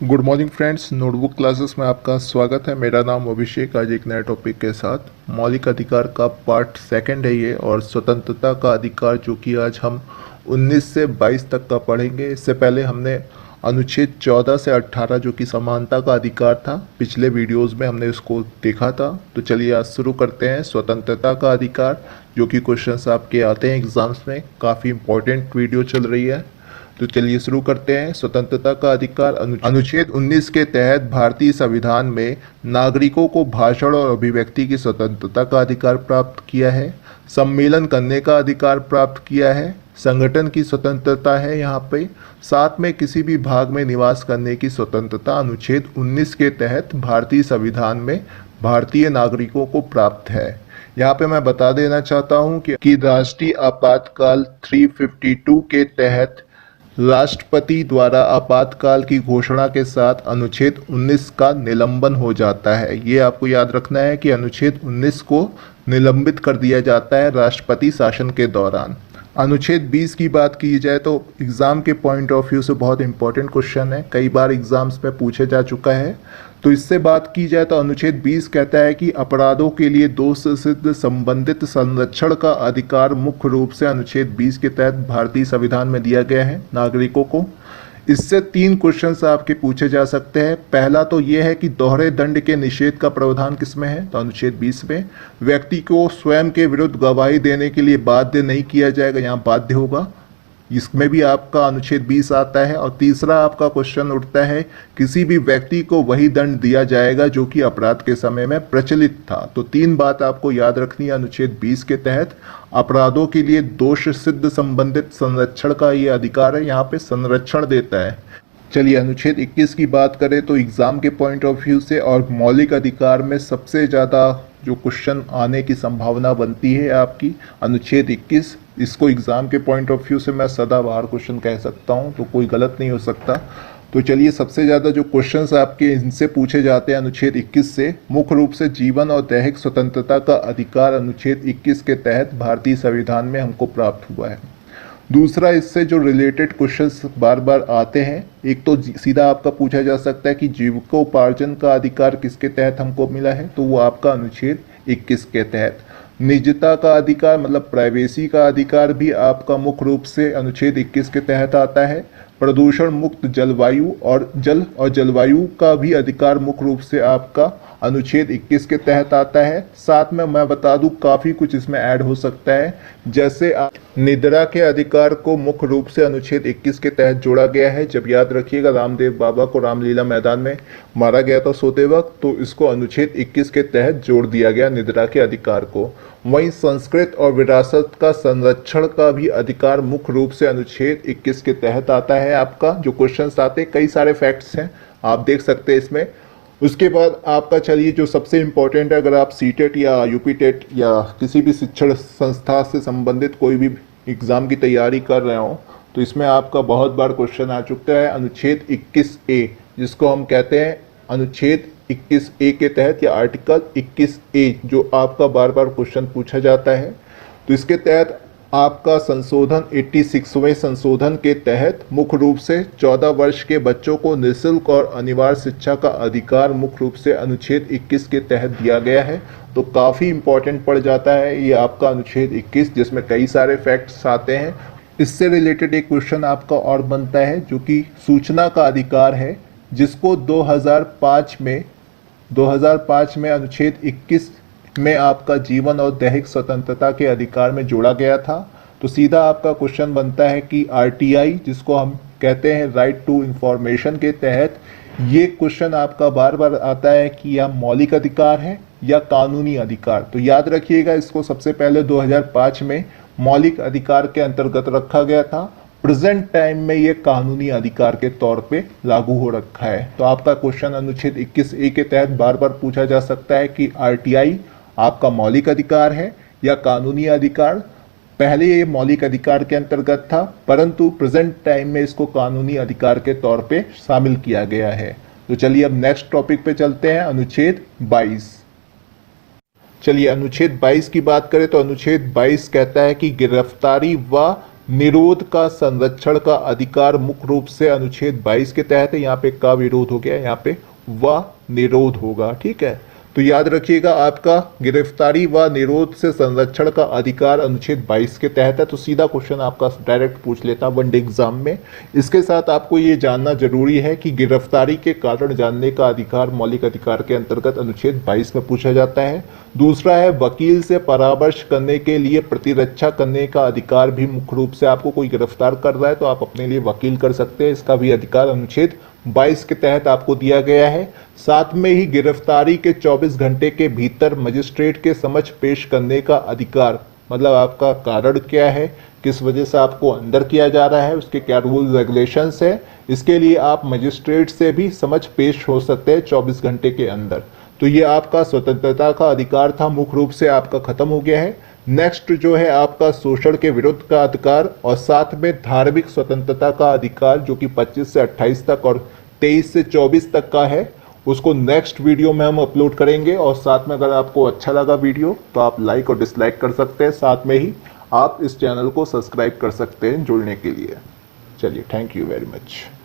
Good morning friends, notebook classes में आपका स्वागत है। मेरा नाम अभिषेक। आज एक नए टॉपिक के साथ मौलिक अधिकार का पार्ट सेकंड है ये, और स्वतंत्रता का अधिकार जो कि आज हम 19 से 22 तक का पढ़ेंगे। इससे पहले हमने अनुच्छेद 14 से 18 जो कि समानता का अधिकार था, पिछले वीडियोस में हमने इसको देखा था। तो चलिए आज शुरू करते हैं। स्वतंत्रता का अधिकार जो कि क्वेश्चंस आपके आते हैं एग्जाम्स में, काफ़ी इंपॉर्टेंट वीडियो चल रही है। तो चलिए शुरू करते हैं। स्वतंत्रता का अधिकार अनुच्छेद 19 के तहत भारतीय संविधान में नागरिकों को भाषण और अभिव्यक्ति की स्वतंत्रता का अधिकार प्राप्त किया है, सम्मेलन करने का अधिकार प्राप्त किया है, संगठन की स्वतंत्रता है यहाँ पे, साथ में किसी भी भाग में निवास करने की स्वतंत्रता अनुच्छेद 19 के तहत भारतीय संविधान में भारतीय नागरिकों को प्राप्त है। यहाँ पे मैं बता देना चाहता हूँ कि राष्ट्रीय आपातकाल 352 के तहत राष्ट्रपति द्वारा आपातकाल की घोषणा के साथ अनुच्छेद 19 का निलंबन हो जाता है। ये आपको याद रखना है कि अनुच्छेद 19 को निलंबित कर दिया जाता है राष्ट्रपति शासन के दौरान। अनुच्छेद 20 की बात की जाए तो एग्ज़ाम के पॉइंट ऑफ व्यू से बहुत इंपॉर्टेंट क्वेश्चन है, कई बार एग्जाम्स में पूछे जा चुका है। तो इससे बात की जाए तो अनुच्छेद 20 कहता है कि अपराधों के लिए दोष सिद्ध संबंधित संरक्षण का अधिकार मुख्य रूप से अनुच्छेद 20 के तहत भारतीय संविधान में दिया गया है नागरिकों को। इससे 3 क्वेश्चंस आपके पूछे जा सकते हैं। पहला तो ये है कि दोहरे दंड के निषेध का प्रावधान किसमें है, तो अनुच्छेद 20 में। व्यक्ति को स्वयं के विरुद्ध गवाही देने के लिए बाध्य नहीं किया जाएगा, यहाँ बाध्य होगा, इसमें भी आपका अनुच्छेद 20 आता है। और तीसरा आपका क्वेश्चन उठता है, किसी भी व्यक्ति को वही दंड दिया जाएगा जो कि अपराध के समय में प्रचलित था। तो 3 बात आपको याद रखनी है अनुच्छेद 20 के तहत। अपराधों के लिए दोष सिद्ध संबंधित संरक्षण का ये अधिकार है, यहाँ पे संरक्षण देता है। चलिए अनुच्छेद 21 की बात करें तो एग्जाम के पॉइंट ऑफ व्यू से और मौलिक अधिकार में सबसे ज़्यादा जो क्वेश्चन आने की संभावना बनती है आपकी अनुच्छेद 21। इसको एग्ज़ाम के पॉइंट ऑफ व्यू से मैं सदाबहार क्वेश्चन कह सकता हूँ, तो कोई गलत नहीं हो सकता। तो चलिए सबसे ज़्यादा जो क्वेश्चंस आपके इनसे पूछे जाते हैं अनुच्छेद 21 से, मुख्य रूप से जीवन और दैहिक स्वतंत्रता का अधिकार अनुच्छेद 21 के तहत भारतीय संविधान में हमको प्राप्त हुआ है। दूसरा, इससे जो रिलेटेड क्वेश्चंस बार बार आते हैं, एक तो सीधा आपका पूछा जा सकता है कि जीविकोपार्जन का अधिकार किसके तहत हमको मिला है, तो वो आपका अनुच्छेद 21 के तहत। निजता का अधिकार मतलब प्राइवेसी का अधिकार भी आपका मुख्य रूप से अनुच्छेद 21 के तहत आता है। प्रदूषण मुक्त जलवायु और जलवायु का भी अधिकार मुख्य रूप से आपका अनुच्छेद 21 के तहत आता है। साथ में मैं बता दूं काफ़ी कुछ इसमें ऐड हो सकता है, जैसे निद्रा के अधिकार को मुख्य रूप से अनुच्छेद 21 के तहत जोड़ा गया है। जब याद रखिएगा रामदेव बाबा को रामलीला मैदान में मारा गया था सोते वक्त, तो इसको अनुच्छेद 21 के तहत जोड़ दिया गया निद्रा के अधिकार को। वहीं संस्कृत और विरासत का संरक्षण का भी अधिकार मुख्य रूप से अनुच्छेद 21 के तहत आता है। आपका जो क्वेश्चंस आते हैं, कई सारे फैक्ट्स हैं, आप देख सकते हैं इसमें। उसके बाद आपका चलिए जो सबसे इम्पोर्टेंट है, अगर आप सीटेट या यूपीटेट या किसी भी शिक्षण संस्था से संबंधित कोई भी एग्ज़ाम की तैयारी कर रहे हो, तो इसमें आपका बहुत बार क्वेश्चन आ चुका है अनुच्छेद 21A, जिसको हम कहते हैं अनुच्छेद 21A के तहत या आर्टिकल 21A, जो आपका बार बार क्वेश्चन पूछा जाता है। तो इसके तहत आपका संशोधन 86वें संशोधन के तहत मुख्य रूप से 14 वर्ष के बच्चों को निःशुल्क और अनिवार्य शिक्षा का अधिकार मुख्य रूप से अनुच्छेद 21 के तहत दिया गया है। तो काफ़ी इंपॉर्टेंट पड़ जाता है ये आपका अनुच्छेद 21, जिसमें कई सारे फैक्ट्स आते हैं। इससे रिलेटेड एक क्वेश्चन आपका और बनता है जो कि सूचना का अधिकार है, जिसको 2005 में अनुच्छेद 21 में आपका जीवन और दैहिक स्वतंत्रता के अधिकार में जोड़ा गया था। तो सीधा आपका क्वेश्चन बनता है कि आरटीआई, जिसको हम कहते हैं राइट टू इंफॉर्मेशन के तहत, ये क्वेश्चन आपका बार बार आता है कि यह मौलिक अधिकार है या कानूनी अधिकार। तो याद रखिएगा, इसको सबसे पहले 2005 में मौलिक अधिकार के अंतर्गत रखा गया था। प्रेजेंट टाइम में ये कानूनी अधिकार के तौर पे लागू हो रखा है। तो आपका क्वेश्चन अनुच्छेद 21A के तहत बार बार पूछा जा सकता है कि आरटीआई आपका मौलिक अधिकार है या कानूनी अधिकार। पहले ये मौलिक अधिकार के अंतर्गत था, परंतु प्रेजेंट टाइम में इसको कानूनी अधिकार के तौर पे शामिल किया गया है। तो चलिए अब नेक्स्ट टॉपिक पे चलते हैं, अनुच्छेद 22। चलिए अनुच्छेद 22 की बात करें तो अनुच्छेद 22 कहता है कि गिरफ्तारी व निरोध का संरक्षण का अधिकार मुख्य रूप से अनुच्छेद 22 के तहत है। यहाँ पे का विरोध हो गया, यहाँ पे व निरोध होगा। ठीक है, तो याद रखिएगा आपका गिरफ्तारी व निरोध से संरक्षण का अधिकार अनुच्छेद 22 के तहत है। तो सीधा क्वेश्चन आपका डायरेक्ट पूछ लेता वनडे एग्जाम में। इसके साथ आपको ये जानना जरूरी है कि गिरफ्तारी के कारण जानने का अधिकार मौलिक अधिकार के अंतर्गत अनुच्छेद 22 में पूछा जाता है। दूसरा है वकील से परामर्श करने के लिए प्रतिरक्षा करने का अधिकार भी मुख्य रूप से आपको कोई गिरफ्तार कर रहा है तो आप अपने लिए वकील कर सकते हैं, इसका भी अधिकार अनुच्छेद 22 के तहत आपको दिया गया है। साथ में ही गिरफ्तारी के 24 घंटे के भीतर मजिस्ट्रेट के समक्ष पेश करने का अधिकार, मतलब आपका कारण क्या है, किस वजह से आपको अंदर किया जा रहा है, उसके क्या रूल रेगुलेशंस है, इसके लिए आप मजिस्ट्रेट से भी समक्ष पेश हो सकते हैं 24 घंटे के अंदर। तो ये आपका स्वतंत्रता का अधिकार था, मुख्य रूप से आपका खत्म हो गया है। नेक्स्ट जो है आपका शोषण के विरुद्ध का अधिकार और साथ में धार्मिक स्वतंत्रता का अधिकार जो कि 25 से 28 तक और 23 से 24 तक का है, उसको नेक्स्ट वीडियो में हम अपलोड करेंगे। और साथ में अगर आपको अच्छा लगा वीडियो तो आप लाइक और डिसलाइक कर सकते हैं, साथ में ही आप इस चैनल को सब्सक्राइब कर सकते हैं जुड़ने के लिए। चलिए, थैंक यू वेरी मच।